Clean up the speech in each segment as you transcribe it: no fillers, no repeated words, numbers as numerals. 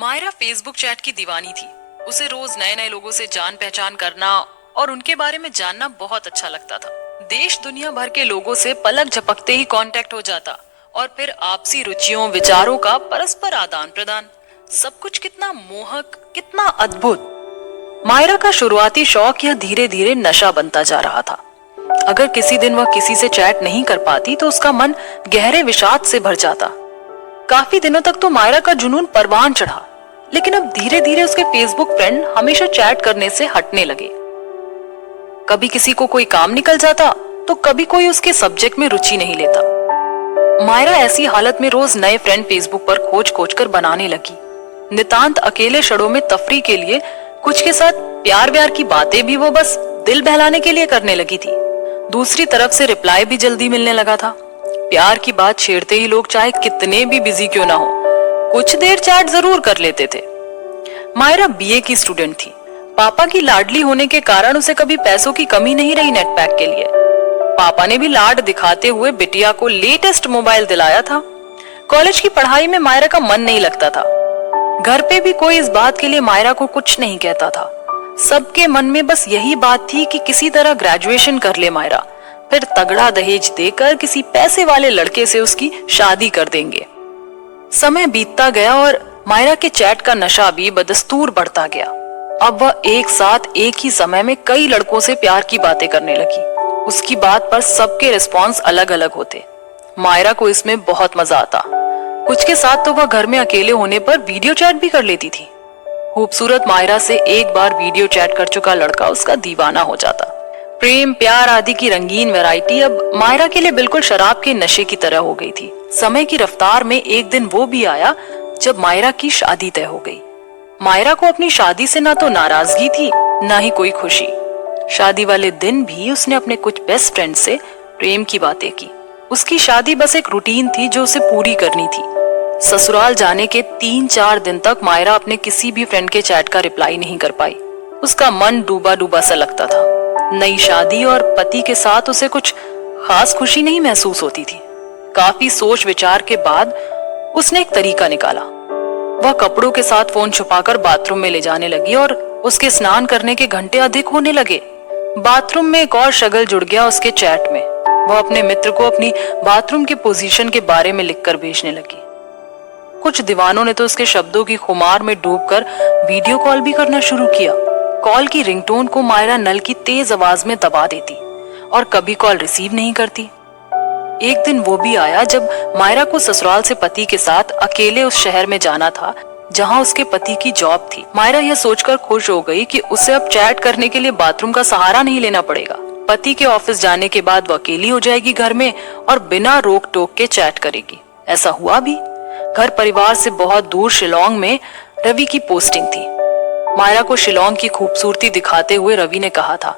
Myra Facebook chat की दीवानी थी। उसे रोज नए नए लोगों से जान पहचान करना और उनके बारे में जानना बहुत अच्छा लगता था। देश दुनिया भर के लोगों से पलक झपकते ही कांटेक्ट हो जाता और फिर आपसी रुचियों विचारों का परस्पर आदान प्रदान। सब कुछ कितना मोहक, कितना अद्भुत। मायरा का शुरुआती शौक यह धीरे धीरे नशा बनता जा रहा था। अगर किसी दिन वह किसी से चैट नहीं कर पाती तो उसका मन गहरे विषाद से भर जाता। काफी दिनों तक तो मायरा का जुनून परवान चढ़ा, लेकिन अब धीरे धीरे उसके फेसबुक फ्रेंड हमेशा चैट करने से हटने लगे। कभी किसी को कोई काम निकल जाता तो कभी कोई उसके सब्जेक्ट में रुचि नहीं लेता। मायरा ऐसी हालत में रोज नए फ्रेंड फेसबुक पर खोज खोज कर बनाने लगी। नितांत अकेले क्षणों में तफरी के लिए कुछ के साथ प्यार व्यार की बातें भी वो बस दिल बहलाने के लिए करने लगी थी। दूसरी तरफ से रिप्लाई भी जल्दी मिलने लगा था। प्यार की बात छेड़ते ही लोग चाहे कितने भी बिजी क्यों ना हो, कुछ देर चैट जरूर कर लेते थे। मायरा बीए की स्टूडेंट थी। पापा की लाडली होने के कारण उसे कभी पैसों की कमी नहीं रही नेट पैक के लिए। पापा ने भी लाड दिखाते हुए बिटिया को लेटेस्ट मोबाइल दिलाया था। कॉलेज की पढ़ाई में मायरा का मन नहीं लगता था। घर पे भी कोई इस बात के लिए मायरा को कुछ नहीं कहता था। सबके मन में बस यही बात थी कि किसी तरह ग्रेजुएशन कर ले मायरा, फिर तगड़ा दहेज देकर किसी पैसे वाले लड़के से उसकी शादी कर देंगे। समय बीतता गया और मायरा के चैट का नशा भी बदस्तूर बढ़ता गया। अब वह एक साथ एक ही समय में कई लड़कों से प्यार की बातें करने लगी। उसकी बात पर सबके रिस्पॉन्स अलग अलग होते। मायरा को इसमें बहुत मजा आता। कुछ के साथ तो वह घर में अकेले होने पर वीडियो चैट भी कर लेती थी। खूबसूरत मायरा से एक बार वीडियो चैट कर चुका लड़का उसका दीवाना हो जाता। प्रेम प्यार आदि की रंगीन वैरायटी अब मायरा के लिए बिल्कुल शराब के नशे की तरह हो गई थी। समय की रफ्तार में एक दिन वो भी आया जब मायरा की शादी तय हो गई। मायरा को अपनी शादी से ना तो नाराजगी थी, ना ही कोई खुशी। शादी वाले दिन भी उसने अपने कुछ बेस्ट फ्रेंड से प्रेम की बातें की। उसकी शादी बस एक रूटीन थी जो उसे पूरी करनी थी। ससुराल जाने के 3-4 दिन तक मायरा अपने किसी भी फ्रेंड के चैट का रिप्लाई नहीं कर पाई। उसका मन डूबा डूबा सा लगता था। नई शादी और पति के साथ उसे कुछ खास खुशी नहीं महसूस होती थी। काफी सोच विचार के बाद उसने एक तरीका निकाला। वह कपड़ों के साथ फोन छुपाकर बाथरूम में ले जाने लगी और उसके स्नान करने के घंटे अधिक होने लगे। बाथरूम में एक और शगल जुड़ गया उसके चैट में। वह अपने मित्र को अपनी बाथरूम की पोजीशन के बारे में लिखकर भेजने लगी। कुछ दीवानों ने तो उसके शब्दों की खुमार में डूबकर वीडियो कॉल भी करना शुरू किया। कॉल की रिंगटोन को मायरा नल की तेज आवाज में दबा देती और कभी कॉल रिसीव नहीं करती। एक दिन वो भी आया जब मायरा को ससुराल से पति के साथ अकेले उस शहर में जाना था जहां उसके पति की जॉब थी। मायरा यह सोचकर खुश हो गई कि उसे अब चैट करने के लिए बाथरूम का सहारा नहीं लेना पड़ेगा। पति के ऑफिस जाने के बाद वो अकेली हो जाएगी घर में और बिना रोक टोक के चैट करेगी। ऐसा हुआ भी। घर परिवार से बहुत दूर शिलोंग में रवि की पोस्टिंग थी। मायरा को शिलोंग की खूबसूरती दिखाते हुए रवि ने कहा था,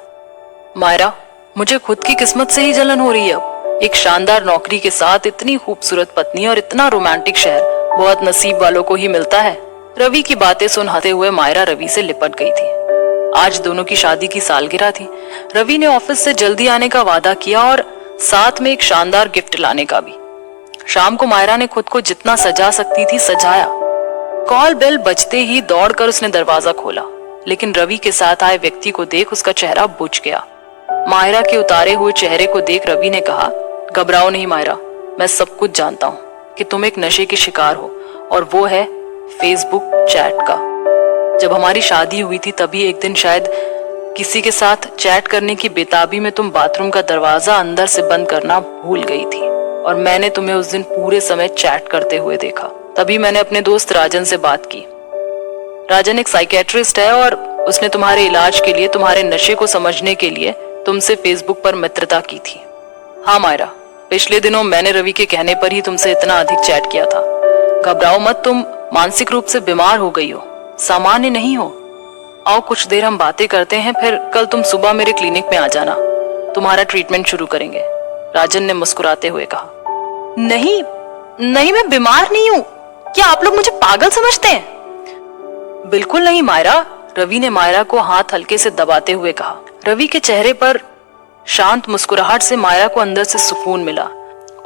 मायरा मुझे खुद की किस्मत से ही जलन हो रही है। अब एक शानदार नौकरी के साथ इतनी खूबसूरत पत्नी और इतना रोमांटिक शहर बहुत नसीब वालों को ही मिलता है। रवि की बातें सुनते हुए मायरा रवि से लिपट गई थी। आज दोनों की शादी की सालगिरह थी। रवि ने ऑफिस से जल्दी आने का वादा किया और साथ में एक शानदार गिफ्ट लाने का भी। शाम को मायरा ने खुद को जितना सजा सकती थी सजाया। कॉल बेल बजते ही दौड़कर उसने दरवाजा खोला, लेकिन रवि के साथ आए व्यक्ति को देख उसका चेहरा बुझ गया। मायरा के उतारे हुए चेहरे को देख रवि ने कहा, घबराओ नहीं मायरा, मैं सब कुछ जानता हूँ कि तुम एक नशे की शिकार हो और वो है फेसबुक चैट का। जब हमारी शादी हुई थी तभी एक दिन शायद किसी के साथ चैट करने की बेताबी में तुम बाथरूम का दरवाजा अंदर से बंद करना भूल गई थी और मैंने तुम्हें उस दिन पूरे समय चैट करते हुए देखा। तभी मैंने अपने दोस्त राजन से बात की। राजन एक साइकेट्रिस्ट है और उसने तुम्हारे इलाज के लिए, तुम्हारे नशे को समझने के लिए तुमसे फेसबुक पर मित्रता की थी। हाँ मायरा, पिछले दिनों मैंने रवि के कहने पर ही तुमसे इतना अधिक चैट किया था। घबराओ मत, तुम मानसिक रूप से बीमार हो गई हो, सामान्य नहीं हो। आओ कुछ देर हम बातें करते हैं, फिर कल तुम सुबह मेरे क्लिनिक में आ जाना, तुम्हारा ट्रीटमेंट शुरू करेंगे, राजन ने मुस्कुराते हुए कहा। नहीं नहीं, मैं बीमार नहीं हूँ। क्या आप लोग मुझे पागल समझते हैं? बिल्कुल नहीं मायरा, रवि ने मायरा को हाथ हल्के से दबाते हुए कहा। रवि के चेहरे पर शांत मुस्कुराहट से मायरा को अंदर से सुकून मिला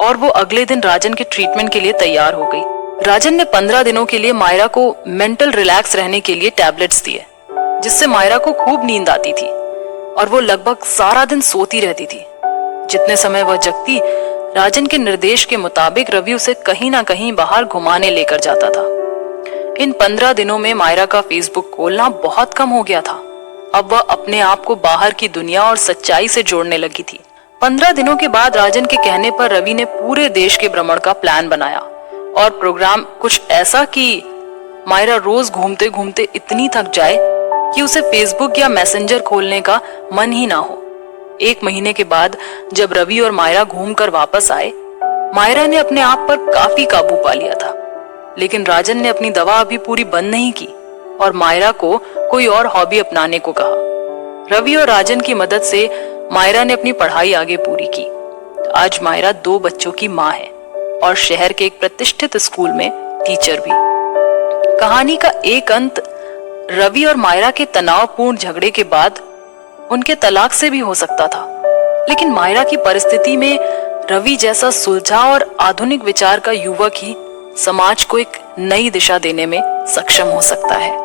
और वो अगले दिन राजन के ट्रीटमेंट के लिए तैयार हो गई। राजन ने 15 दिनों के लिए मायरा को मेंटल रिलैक्स रहने के लिए टैबलेट्स दिए, जिससे मायरा को खूब नींद आती थी और वो लगभग सारा दिन सोती रहती थी। जितने समय वह जगती, राजन के निर्देश के मुताबिक रवि उसे कहीं ना कहीं बाहर घुमाने लेकर जाता था। इन 15 दिनों में मायरा का फेसबुक खोलना बहुत कम हो गया था। अब वह अपने आप को बाहर की दुनिया और सच्चाई से जोड़ने लगी थी। 15 दिनों के बाद राजन के कहने पर रवि ने पूरे देश के भ्रमण का प्लान बनाया और प्रोग्राम कुछ ऐसा कि मायरा रोज घूमते घूमते इतनी थक जाए कि उसे फेसबुक या मैसेंजर खोलने का मन ही ना हो। 1 महीने के बाद जब रवि और मायरा घूमकर वापस आए, मायरा ने अपने आप पर काफी काबू पा लिया था, लेकिन राजन ने अपनी दवा अभी पूरी बंद नहीं की और मायरा को कोई और हॉबी अपनाने को कहा। रवि और राजन की मदद से मायरा ने अपनी पढ़ाई आगे पूरी की। आज मायरा 2 बच्चों की माँ है और शहर के एक प्रतिष्ठित स्कूल में टीचर भी। कहानी का एक अंत रवि और मायरा के तनावपूर्ण झगड़े के बाद उनके तलाक से भी हो सकता था, लेकिन मायरा की परिस्थिति में रवि जैसा सुलझा और आधुनिक विचार का युवक ही समाज को एक नई दिशा देने में सक्षम हो सकता है।